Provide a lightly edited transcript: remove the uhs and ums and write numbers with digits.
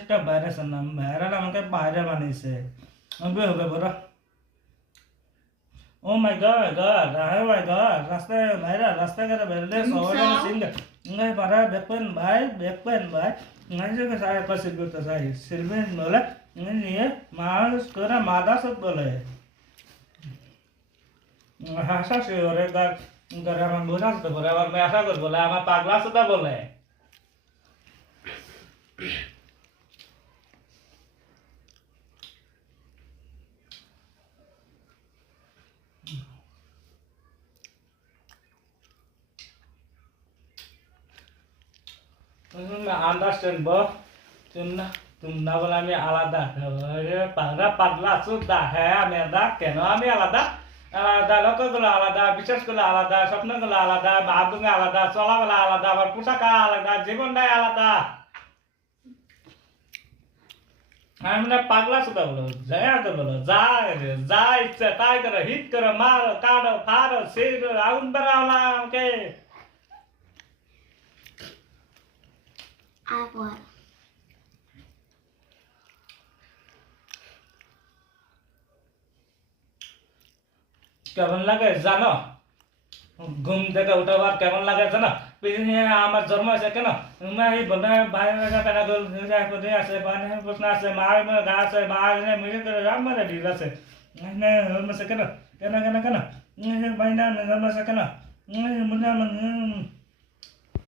একটা ভাইরাসের নাম, ভাইরাল আমাকে বাইরে বানিয়েছে। হবে হবে বড়। Oh my god god, oh my god, রাস্তায় ভাইরাল, রাস্তাঘাটে ভাইরাল, শহরে singer ngay para bekpen bay ngay se saya kasih kita saya silvin boleh ini ya mas kena madas boleh hasa sih orang gar আমার বোঝা তো বলে আবার मैं আশা করব বলে আমার পাগলা সুদা বলে তুমি আন্ডারস্ট্যান্ড বো তুমি না বলে আমি আলাদা পাগলা পাগলা সুদা হ্যাঁ আমি আলাদা কেন আমি আলাদা আলাদা লক্ষ্যগুলো আলাদা বিশ্বাসগুলো আলাদা স্বপ্নগুলো আলাদা ভাবগুলো আলাদা চলাবেলা আলাদা আবার পোশাক আলাদা জীবনটাই আলাদা আমি না পাগলা সুদা বলো জয়া বলো যা ইচ্ছা তাই করো হিট করো মারো কাটো ফাড়ো ছিড়ো আগুন বেরাও না আমাকে Agua. কেমন লাগে জানো ঘুম থেকে উঠাবার কেমন লাগে জানো পিছনে আমার জন্ম হয়েছে কেন এই বলে বাইরে কেনা করে আছে প্রশ্ন আছে মা গা আছে মা মিলে করে রাম মানে ঢিল আছে কেন কেন কেন কেন বাইনা জন্ম আছে কেন